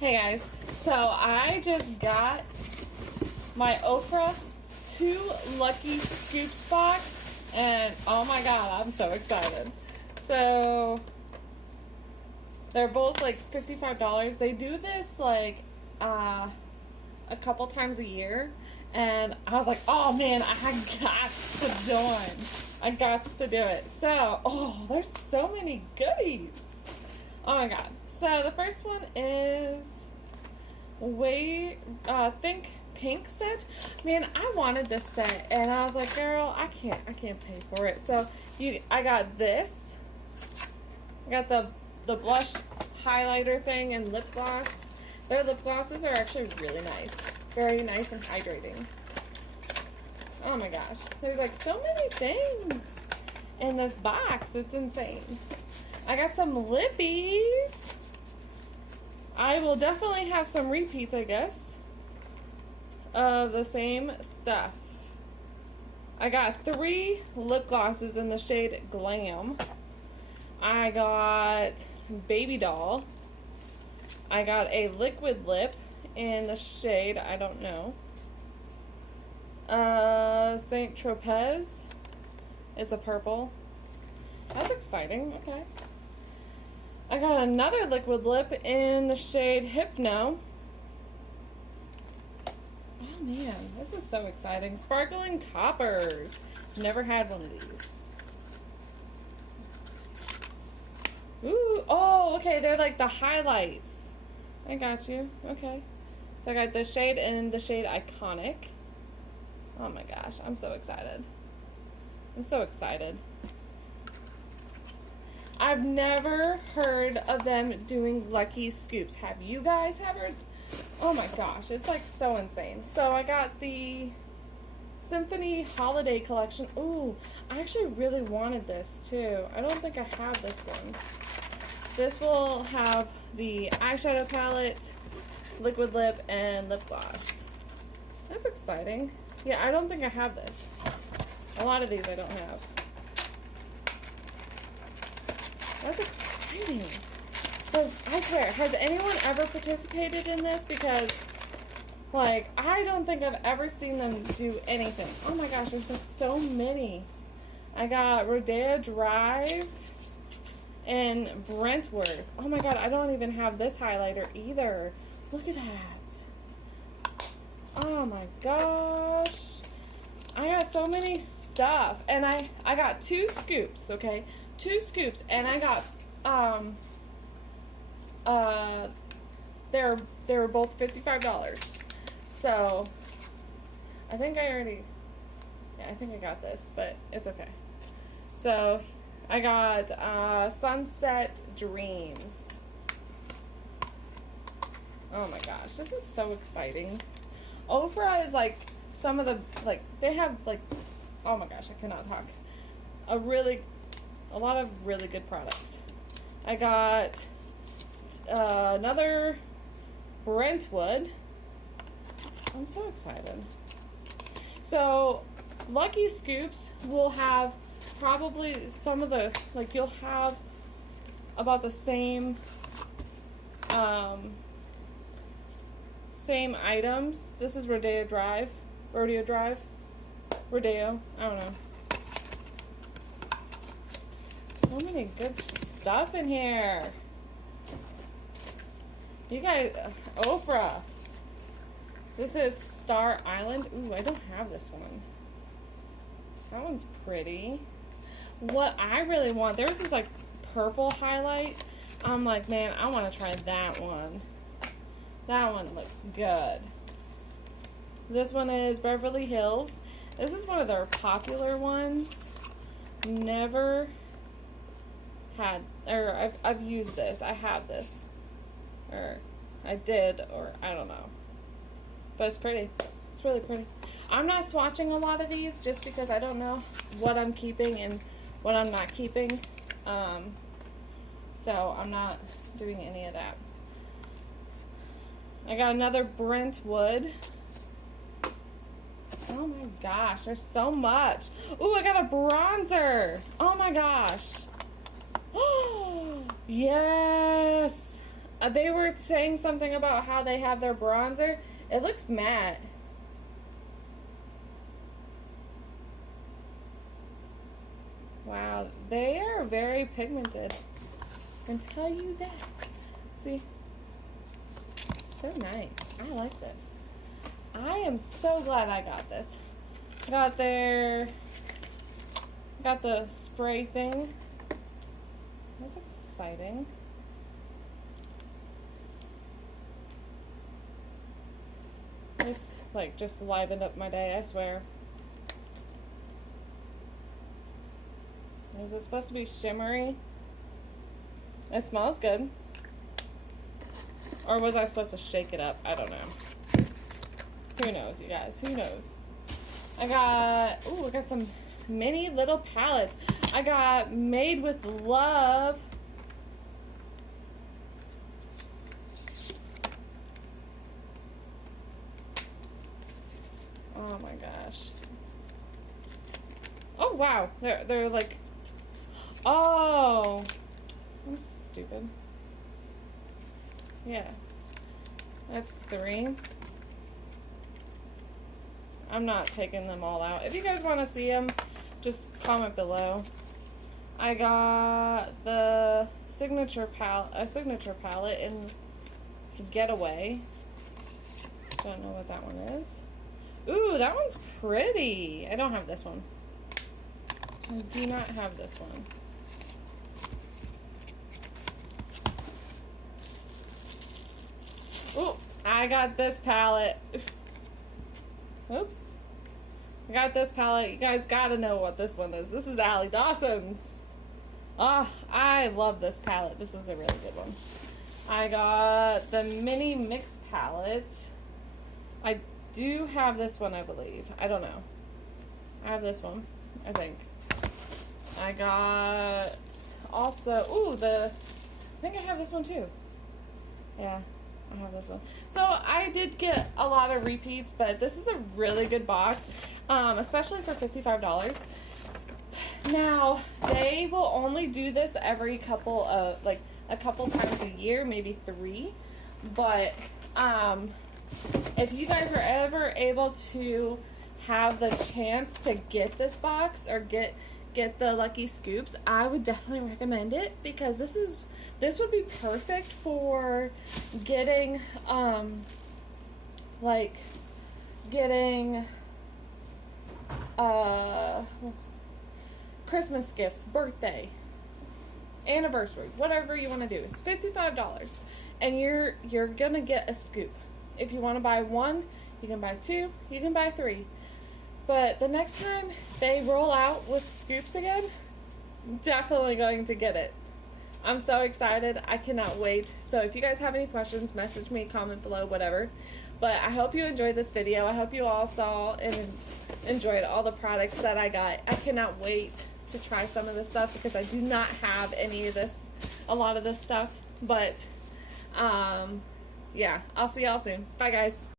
Hey guys, so I just got my Ofra 2 Lucky Scoops box, and oh my god, I'm so excited. So they're both like $55. They do this like a couple times a year, and I was like, oh man, I got to do it. I got to do it. So, oh, there's so many goodies. Oh my god. So the first one is Think Pink set. Man, I wanted this set and I was like, girl, I can't pay for it. So I got this. I got the blush highlighter thing and lip gloss. Their lip glosses are actually really nice. Very nice and hydrating. Oh my gosh. There's like so many things in this box. It's insane. I got some lippies. I will definitely have some repeats, I guess, of the same stuff. I got 3 lip glosses in the shade Glam. I got Baby Doll. I got a liquid lip in the shade, I don't know. Saint Tropez. It's a purple. That's exciting. Okay. I got another liquid lip in the shade Hypno. Oh man, this is so exciting. Sparkling toppers. Never had one of these. Ooh, oh, okay, they're like the highlights. I got you. Okay. So I got the shade and the shade Iconic. Oh my gosh, I'm so excited. I'm so excited. I've never heard of them doing Lucky Scoops. Have you guys ever? Oh my gosh, it's like so insane. So I got the Symphony Holiday Collection. Ooh, I actually really wanted this too. I don't think I have this one. This will have the eyeshadow palette, liquid lip, and lip gloss. That's exciting. Yeah, I don't think I have this. A lot of these I don't have. That's exciting. Because I swear, has anyone ever participated in this? Because, like, I don't think I've ever seen them do anything. Oh my gosh, there's like so many. I got Rodeo Drive and Brentwood. Oh my god, I don't even have this highlighter either. Look at that. Oh my gosh. I got so many stuff. And I got 2 scoops, okay? 2 scoops, and I got they were both $55. So I think I got this, but it's okay. So I got Sunset Dreams. Oh my gosh, this is so exciting. Ofra is like some of the, like, they have like, oh my gosh, I cannot talk. A lot of really good products. I got another Brentwood. I'm so excited. So, Lucky Scoops will have probably some of the, like, you'll have about the same same items. This is Rodeo Drive. Rodeo, I don't know. So many good stuff in here. You guys, Ofra. This is Star Island. Ooh, I don't have this one. That one's pretty. What I really want, there's this like purple highlight. I'm like, man, I want to try that one. That one looks good. This one is Beverly Hills. This is one of their popular ones. Never had, or I've used this. I have this, or I did, or I don't know, but it's pretty. It's really pretty. I'm not swatching a lot of these just because I don't know what I'm keeping and what I'm not keeping, so I'm not doing any of that. I got another Brentwood. Oh my gosh, there's so much. Ooh, I got a bronzer. Oh my gosh. Yes. they were saying something about how they have their bronzer. It looks matte. Wow, they are very pigmented. I can tell you that. See? So nice. I like this. I am so glad I got this. Got the spray thing. That's exciting. This just livened up my day, I swear. Is it supposed to be shimmery? It smells good. Or was I supposed to shake it up? I don't know. Who knows, you guys? Who knows? I got some mini little palettes. I got Made with Love. Oh my gosh. Oh wow. They're like, oh, I'm stupid. Yeah. That's 3. I'm not taking them all out. If you guys want to see them, just comment below. I got the signature palette in Getaway. Don't know what that one is. Ooh, that one's pretty. I don't have this one. I do not have this one. Ooh, I got this palette. Oops. I got this palette. You guys gotta know what this one is. This is Allie Dawson's. Oh, I love this palette. This is a really good one. I got the mini mix palette. I do have this one, I believe. I don't know. I have this one, I think. I got also, I think I have this one too. Yeah. I have this one. So I did get a lot of repeats, but this is a really good box, especially for $55. Now, they will only do this every couple times a year, maybe 3. But if you guys are ever able to have the chance to get this box or get the Lucky Scoops, I would definitely recommend it, because this would be perfect for getting Christmas gifts, birthday, anniversary, whatever you want to do. It's $55 and you're gonna get a scoop. If you want to buy 1, you can buy 2, you can buy 3. But the next time they roll out with scoops again, I'm definitely going to get it. I'm so excited. I cannot wait. So if you guys have any questions, message me, comment below, whatever. But I hope you enjoyed this video. I hope you all saw and enjoyed all the products that I got. I cannot wait to try some of this stuff, because I do not have a lot of this stuff. But yeah, I'll see y'all soon. Bye guys.